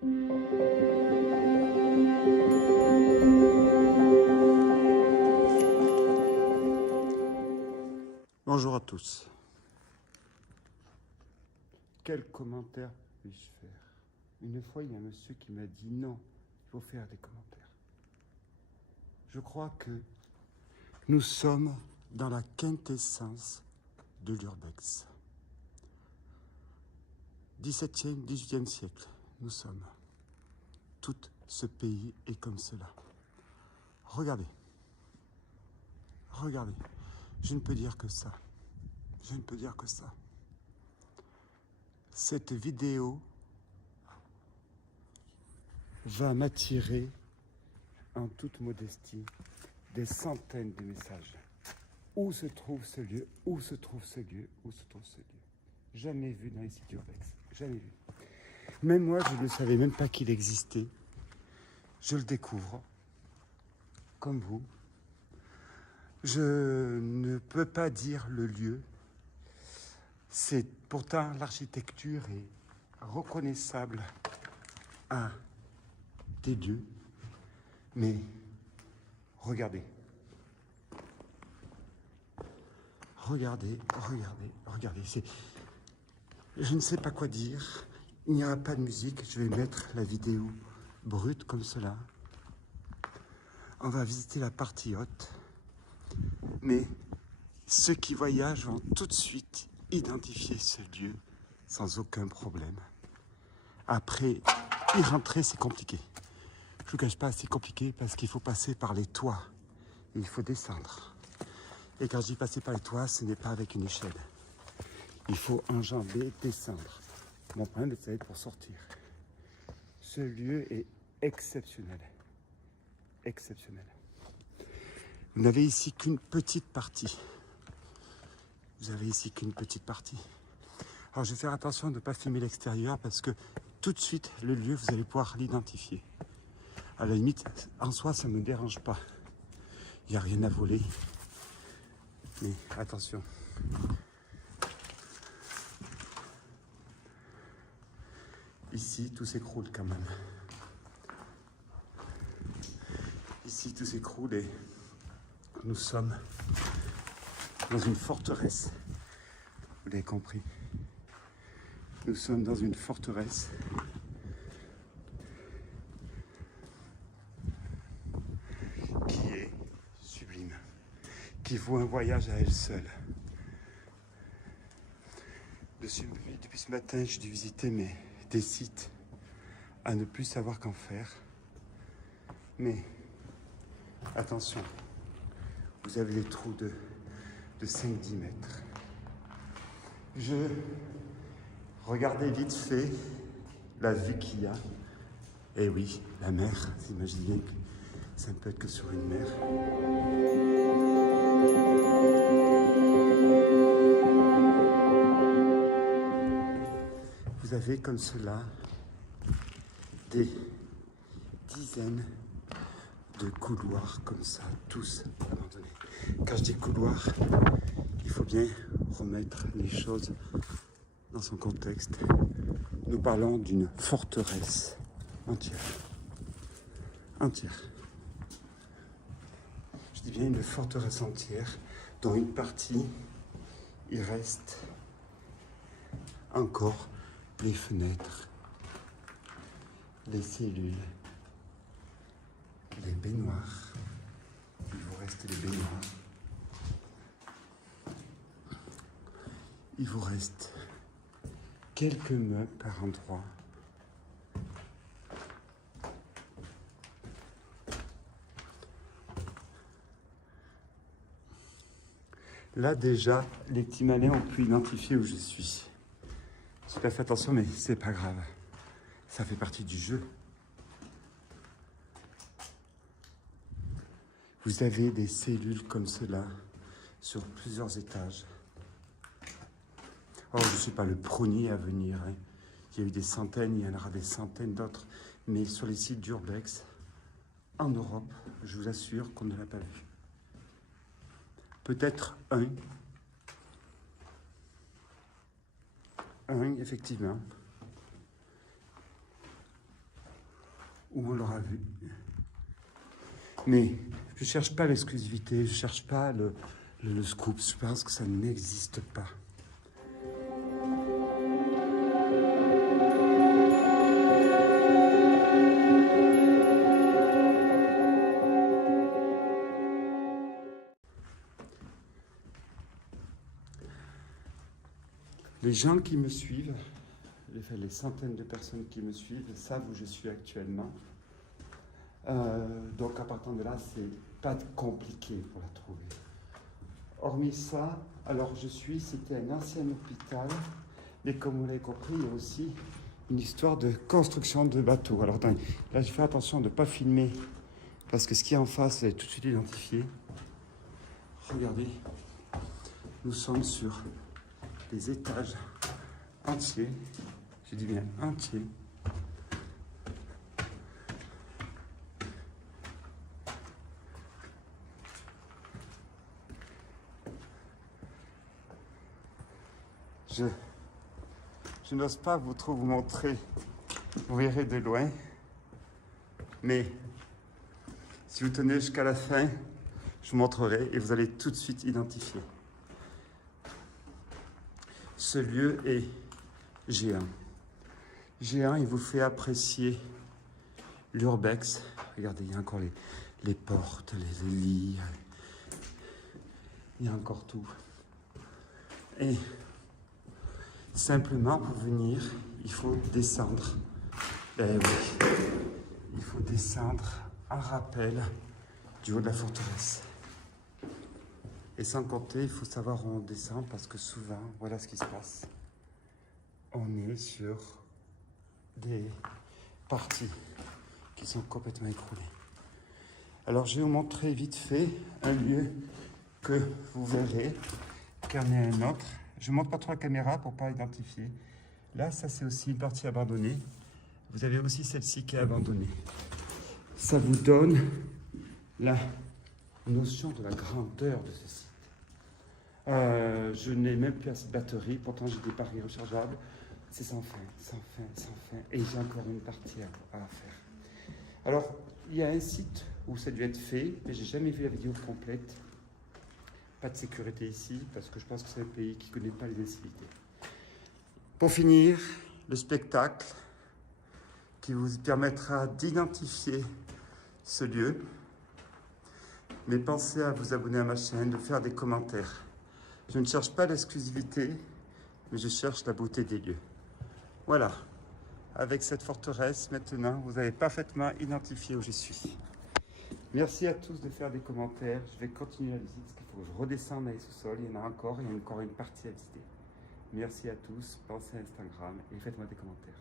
Bonjour à tous. Quel commentaire puis-je faire? Une fois, il y a un monsieur qui m'a dit non, il faut faire des commentaires. Je crois que nous sommes dans la quintessence de l'urbex. 17e, 18e siècle, nous sommes. Tout ce pays est comme cela. Regardez. Regardez. Je ne peux dire que ça. Je ne peux dire que ça. Cette vidéo va m'attirer, en toute modestie, des centaines de messages. Où se trouve ce lieu? Où se trouve ce lieu? Où se trouve ce lieu? Jamais vu dans les sites urbex. Jamais vu. Même moi, je ne savais même pas qu'il existait. Je le découvre, comme vous. Je ne peux pas dire le lieu. C'est pourtant l'architecture est reconnaissable à des lieux. Mais regardez. Regardez, regardez, regardez. Je ne sais pas quoi dire. Il n'y aura pas de musique. Je vais mettre la vidéo brute comme cela. On va visiter la partie haute. Mais ceux qui voyagent vont tout de suite identifier ce lieu sans aucun problème. Après, y rentrer, c'est compliqué. Je ne vous cache pas, c'est compliqué parce qu'il faut passer par les toits. Et il faut descendre. Et quand je dis passer par les toits, ce n'est pas avec une échelle. Il faut enjamber, descendre. Mon problème, c'est pour sortir. Ce lieu est exceptionnel. Exceptionnel. Vous n'avez ici qu'une petite partie. Vous avez ici qu'une petite partie. Alors je vais faire attention de ne pas filmer l'extérieur parce que tout de suite, le lieu, vous allez pouvoir l'identifier. À la limite, en soi, ça ne me dérange pas. Il n'y a rien à voler. Mais attention. Ici, tout s'écroule quand même. Ici, tout s'écroule et nous sommes dans une forteresse. Vous l'avez compris. Nous sommes dans une forteresse. Qui est sublime. Qui vaut un voyage à elle seule. Depuis ce matin, j'ai dû visiter des sites à ne plus savoir qu'en faire. Mais attention, vous avez des trous de 5-10 mètres. Je regardais vite fait la vue qu'il y a. Et oui, la mer, vous imaginez que ça ne peut être que sur une mer. Vous avez comme cela des dizaines de couloirs comme ça, tous abandonnés. Quand je dis couloir, il faut bien remettre les choses dans son contexte. Nous parlons d'une forteresse entière. Entière. Je dis bien une forteresse entière, dont une partie, il reste encore les fenêtres, les cellules, les baignoires. Il vous reste les baignoires. Il vous reste quelques meubles par endroit. Là déjà, les petits malins ont pu identifier où je suis. J'ai pas fait attention, mais c'est pas grave. Ça fait partie du jeu. Vous avez des cellules comme cela sur plusieurs étages. Oh, je ne suis pas le premier à venir. Hein. Il y a eu des centaines, il y en aura des centaines d'autres. Mais sur les sites d'urbex, en Europe, je vous assure qu'on ne l'a pas vu. Peut-être un, effectivement. où on l'aura vu. Mais je ne cherche pas l'exclusivité, je ne cherche pas le scoop, je pense que ça n'existe pas. Les gens qui me suivent, les centaines de personnes qui me suivent, savent où je suis actuellement. Donc à partir de là, c'est pas compliqué pour la trouver. Hormis ça, alors c'était un ancien hôpital, mais comme vous l'avez compris, il y a aussi une histoire de construction de bateaux. Alors là, je fais attention de ne pas filmer, parce que ce qui est en face est tout de suite identifié. Regardez, nous sommes sur des étages entiers, je dis bien entiers. Je n'ose pas vous montrer, vous verrez de loin, mais si vous tenez jusqu'à la fin, je vous montrerai et vous allez tout de suite identifier. Ce lieu est géant. Géant, il vous fait apprécier l'urbex. Regardez, il y a encore les portes, les lits, il y a encore tout. Et simplement, pour venir, il faut descendre. Eh oui, il faut descendre en rappel du haut de la forteresse. Et sans compter, il faut savoir où on descend parce que souvent, voilà ce qui se passe. On est sur des parties qui sont complètement écroulées. Alors, je vais vous montrer vite fait un lieu que vous verrez, qu'il y en a un autre. Je ne montre pas trop la caméra pour ne pas identifier. Là, ça c'est aussi une partie abandonnée. Vous avez aussi celle-ci qui est abandonnée. Ça vous donne la notion de la grandeur de ce site. Je n'ai même plus assez de batterie, pourtant j'ai des paris rechargeables. C'est sans fin, sans fin, sans fin. Et j'ai encore une partie à faire. Alors, il y a un site où ça a dû être fait, mais j'ai jamais vu la vidéo complète. Pas de sécurité ici, parce que je pense que c'est un pays qui ne connaît pas les incivilités. Pour finir, le spectacle qui vous permettra d'identifier ce lieu. Mais pensez à vous abonner à ma chaîne, de faire des commentaires. Je ne cherche pas l'exclusivité, mais je cherche la beauté des lieux. Voilà. Avec cette forteresse, maintenant, vous avez parfaitement identifié où je suis. Merci à tous de faire des commentaires. Je vais continuer la visite parce qu'il faut que je redescende dans les sous-sols. Il y en a encore une partie à visiter. Merci à tous. Pensez à Instagram et faites-moi des commentaires.